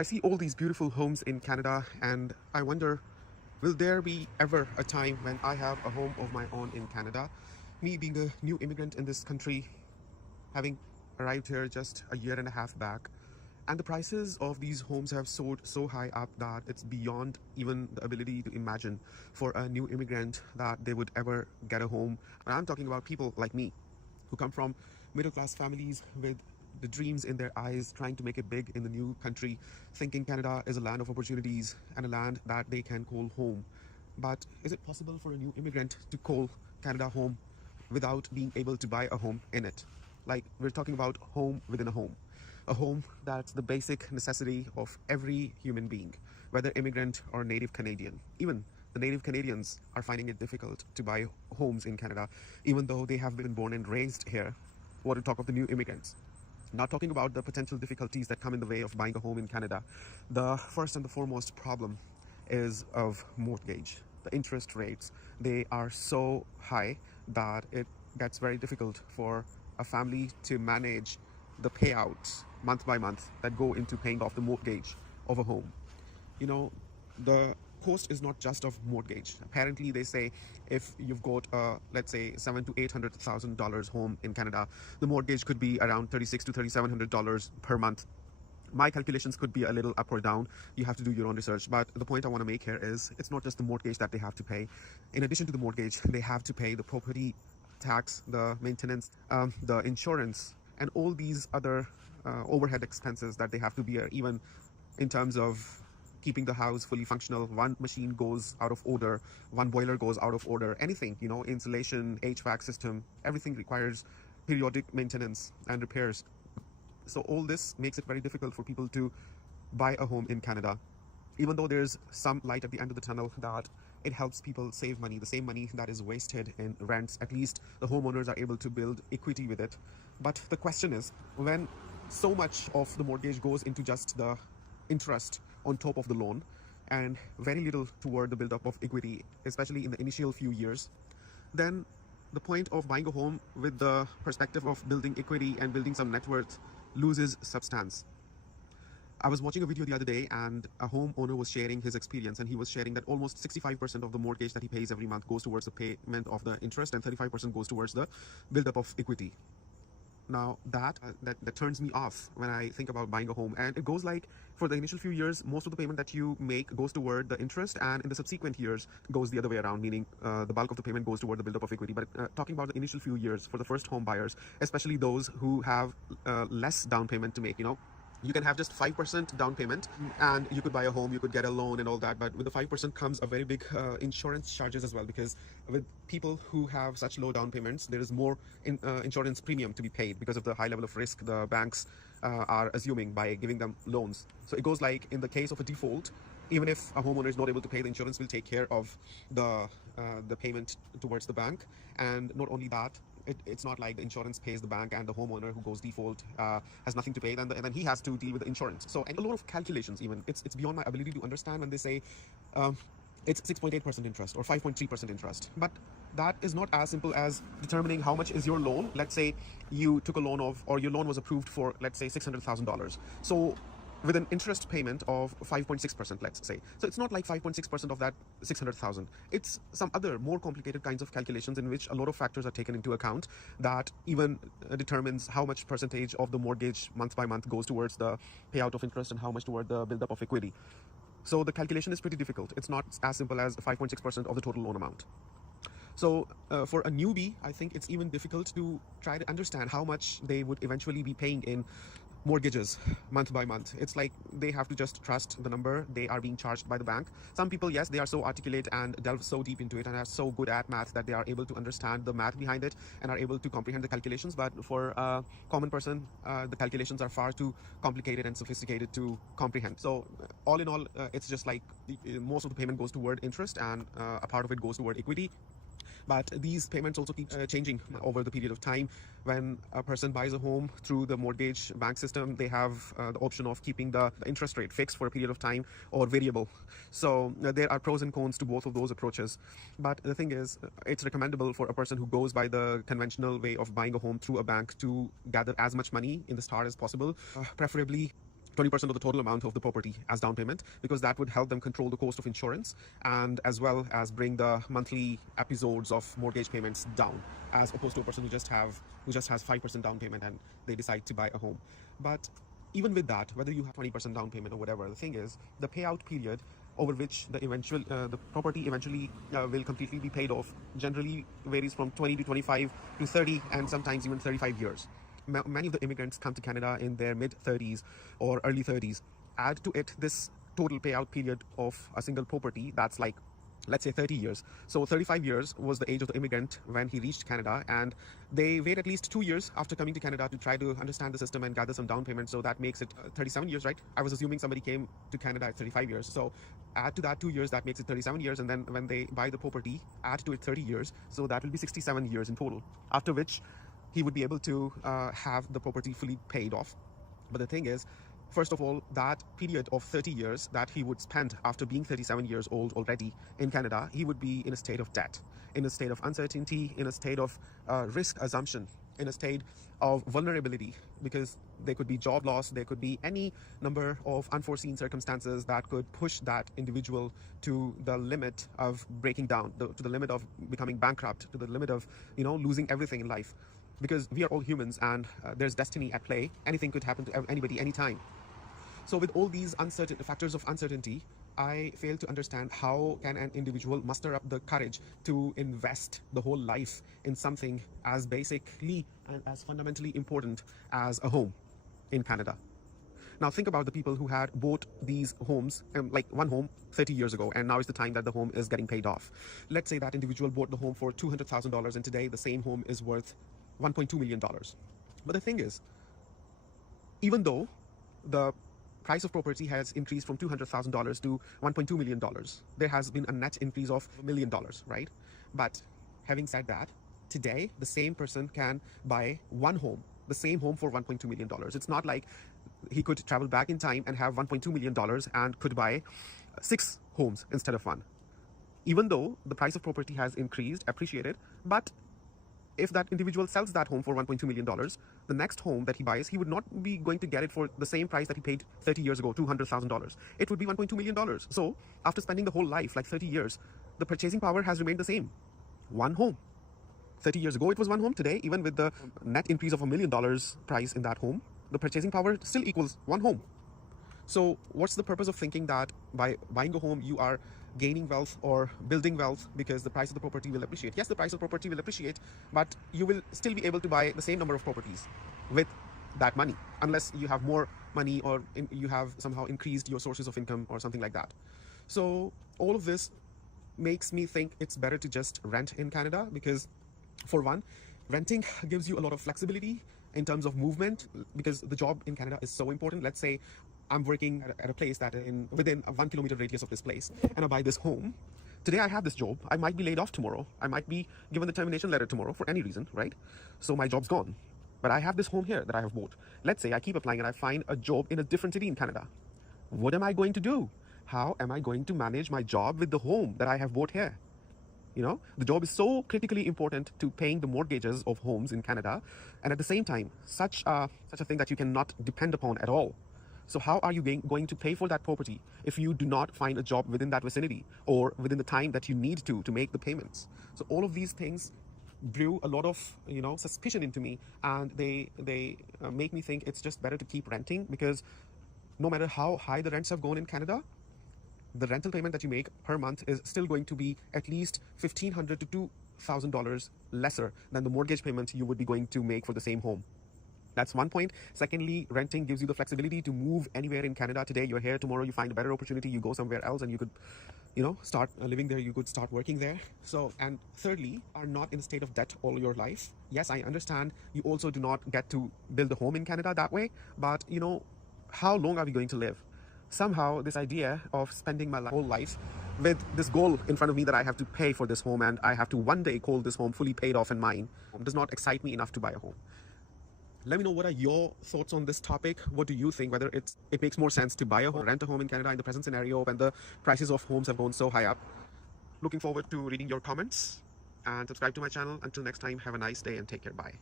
I see all these beautiful homes in Canada and I wonder, will there be ever a time when I have a home of my own in Canada? Me being a new immigrant in this country, having arrived here just a year and a half back, and the prices of these homes have soared so high up that it's beyond even the ability to imagine for a new immigrant that they would ever get a home. And I'm talking about people like me who come from middle class families with the dreams in their eyes, trying to make it big in the new country, thinking Canada is a land of opportunities and a land that they can call home. But is it possible for a new immigrant to call Canada home without being able to buy a home in it? Like, we're talking about home within a home that's the basic necessity of every human being, whether immigrant or native Canadian. Even the native Canadians are finding it difficult to buy homes in Canada, even though they have been born and raised here. What to talk of the new immigrants? Not talking about the potential difficulties that come in the way of buying a home in Canada. The first and the foremost problem is of mortgage. The interest rates, they are so high that it gets very difficult for a family to manage the payouts month by month that go into paying off the mortgage of a home. You know, the cost is not just of mortgage. Apparently, they say if you've got a, let's say, $700,000 to $800,000 home in Canada, the mortgage could be around $3,600 to $3,700 per month. My calculations could be a little up or down. You have to do your own research. But the point I want to make here is it's not just the mortgage that they have to pay. In addition to the mortgage, they have to pay the property tax, the maintenance, the insurance, and all these other overhead expenses that they have to bear, even in terms of keeping the house fully functional. One machine goes out of order, one boiler goes out of order, anything, insulation, HVAC system, everything requires periodic maintenance and repairs. So all this makes it very difficult for people to buy a home in Canada. Even though there's some light at the end of the tunnel that it helps people save money, the same money that is wasted in rents, at least the homeowners are able to build equity with it. But the question is, when so much of the mortgage goes into just the interest on top of the loan and very little toward the build-up of equity, especially in the initial few years, then the point of buying a home with the perspective of building equity and building some net worth loses substance. I was watching a video the other day and a homeowner was sharing his experience, and he was sharing that almost 65% of the mortgage that he pays every month goes towards the payment of the interest and 35% goes towards the build-up of equity. Now that turns me off when I think about buying a home. And it goes like, for the initial few years, most of the payment that you make goes toward the interest, and in the subsequent years goes the other way around, meaning the bulk of the payment goes toward the buildup of equity. But talking about the initial few years for the first home buyers, especially those who have less down payment to make, you can have just 5% down payment and you could buy a home, you could get a loan and all that. But with the 5% comes a very big insurance charges as well, because with people who have such low down payments, there is more insurance premium to be paid because of the high level of risk the banks are assuming by giving them loans. So it goes like, in the case of a default, even if a homeowner is not able to pay, the insurance will take care of the payment towards the bank. And not only that, it's not like the insurance pays the bank and the homeowner who goes default has nothing to pay, and then he has to deal with the insurance. So, and a lot of calculations, even it's beyond my ability to understand when they say it's 6.8% interest or 5.3% interest. But that is not as simple as determining how much is your loan. Let's say you took a loan of, or your loan was approved for, let's say, $600,000. So with an interest payment of 5.6%, let's say. So it's not like 5.6% of that 600,000. It's some other more complicated kinds of calculations in which a lot of factors are taken into account that even determines how much percentage of the mortgage month by month goes towards the payout of interest and how much toward the buildup of equity. So the calculation is pretty difficult. It's not as simple as 5.6% of the total loan amount. So for a newbie, I think it's even difficult to try to understand how much they would eventually be paying in mortgages month by month. It's like they have to just trust the number they are being charged by the bank. Some people, yes, they are so articulate and delve so deep into it and are so good at math that they are able to understand the math behind it and are able to comprehend the calculations. But for a common person, the calculations are far too complicated and sophisticated to comprehend. So all in all, it's just like most of the payment goes toward interest and a part of it goes toward equity. But these payments also keep changing over the period of time. When a person buys a home through the mortgage bank system, they have the option of keeping the interest rate fixed for a period of time or variable. So there are pros and cons to both of those approaches. But the thing is, it's recommendable for a person who goes by the conventional way of buying a home through a bank to gather as much money in the start as possible, preferably 20% of the total amount of the property as down payment, because that would help them control the cost of insurance and as well as bring the monthly episodes of mortgage payments down, as opposed to a person who just has 5% down payment and they decide to buy a home. But even with that, whether you have 20% down payment or whatever, the thing is the payout period over which the property eventually will completely be paid off generally varies from 20 to 25 to 30 and sometimes even 35 years. Many of the immigrants come to Canada in their mid 30s or early 30s. Add to it this total payout period of a single property, that's like, let's say 30 years. So 35 years was the age of the immigrant when he reached Canada, and they wait at least 2 years after coming to Canada to try to understand the system and gather some down payment. So that makes it 37 years, right? I was assuming somebody came to Canada at 35 years. So add to that 2 years, that makes it 37 years. And then when they buy the property, add to it 30 years. So that will be 67 years in total, after which he would be able to have the property fully paid off. But the thing is, first of all, that period of 30 years that he would spend after being 37 years old already in Canada, he would be in a state of debt, in a state of uncertainty, in a state of risk assumption, in a state of vulnerability, because there could be job loss, there could be any number of unforeseen circumstances that could push that individual to the limit of breaking down, to the limit of becoming bankrupt, to the limit of, losing everything in life. Because we are all humans and there's destiny at play. Anything could happen to anybody anytime. So with all these factors of uncertainty, I fail to understand how can an individual muster up the courage to invest the whole life in something as basically and as fundamentally important as a home in Canada. Now think about the people who had bought these homes, like one home 30 years ago, and now is the time that the home is getting paid off. Let's say that individual bought the home for $200,000 and today the same home is worth $1.2 million. But the thing is, even though the price of property has increased from $200,000 to $1.2 million, there has been a net increase of $1 million, right? But having said that, today the same person can buy the same home for $1.2 million. It's not like he could travel back in time and have $1.2 million and could buy 6 homes instead of 1. Even though the price of property has increased, appreciated, but if that individual sells that home for $1.2 million, the next home that he buys, he would not be going to get it for the same price that he paid 30 years ago, $200,000. It would be $1.2 million. So after spending the whole life, like 30 years, the purchasing power has remained the same. One home. 30 years ago, it was one home. Today, even with the net increase of $1 million price in that home, the purchasing power still equals one home. So what's the purpose of thinking that by buying a home, you are gaining wealth or building wealth because the price of the property will appreciate? Yes, the price of property will appreciate, but you will still be able to buy the same number of properties with that money, unless you have more money or you have somehow increased your sources of income or something like that. So all of this makes me think it's better to just rent in Canada, because for one, renting gives you a lot of flexibility in terms of movement, because the job in Canada is so important. Let's say I'm working at a place that within a 1 kilometer radius of this place, and I buy this home. Today I have this job. I might be laid off tomorrow. I might be given the termination letter tomorrow for any reason, right? So my job's gone. But I have this home here that I have bought. Let's say I keep applying and I find a job in a different city in Canada. What am I going to do? How am I going to manage my job with the home that I have bought here? The job is so critically important to paying the mortgages of homes in Canada, and at the same time, such a thing that you cannot depend upon at all. So how are you going to pay for that property if you do not find a job within that vicinity or within the time that you need to make the payments? So all of these things brew a lot of suspicion into me, and they make me think it's just better to keep renting, because no matter how high the rents have gone in Canada, the rental payment that you make per month is still going to be at least $1,500 to $2,000 lesser than the mortgage payment you would be going to make for the same home. That's one point. Secondly, renting gives you the flexibility to move anywhere in Canada. Today you're here, tomorrow you find a better opportunity, you go somewhere else and you could start living there, you could start working there. So, and thirdly, are not in a state of debt all your life. Yes, I understand you also do not get to build a home in Canada that way, but how long are we going to live? Somehow this idea of spending my whole life with this goal in front of me that I have to pay for this home and I have to one day call this home fully paid off and mine does not excite me enough to buy a home. Let me know, what are your thoughts on this topic? What do you think, whether it makes more sense to buy a home, rent a home in Canada in the present scenario when the prices of homes have gone so high up? Looking forward to reading your comments, and subscribe to my channel. Until next time, have a nice day and take care. Bye.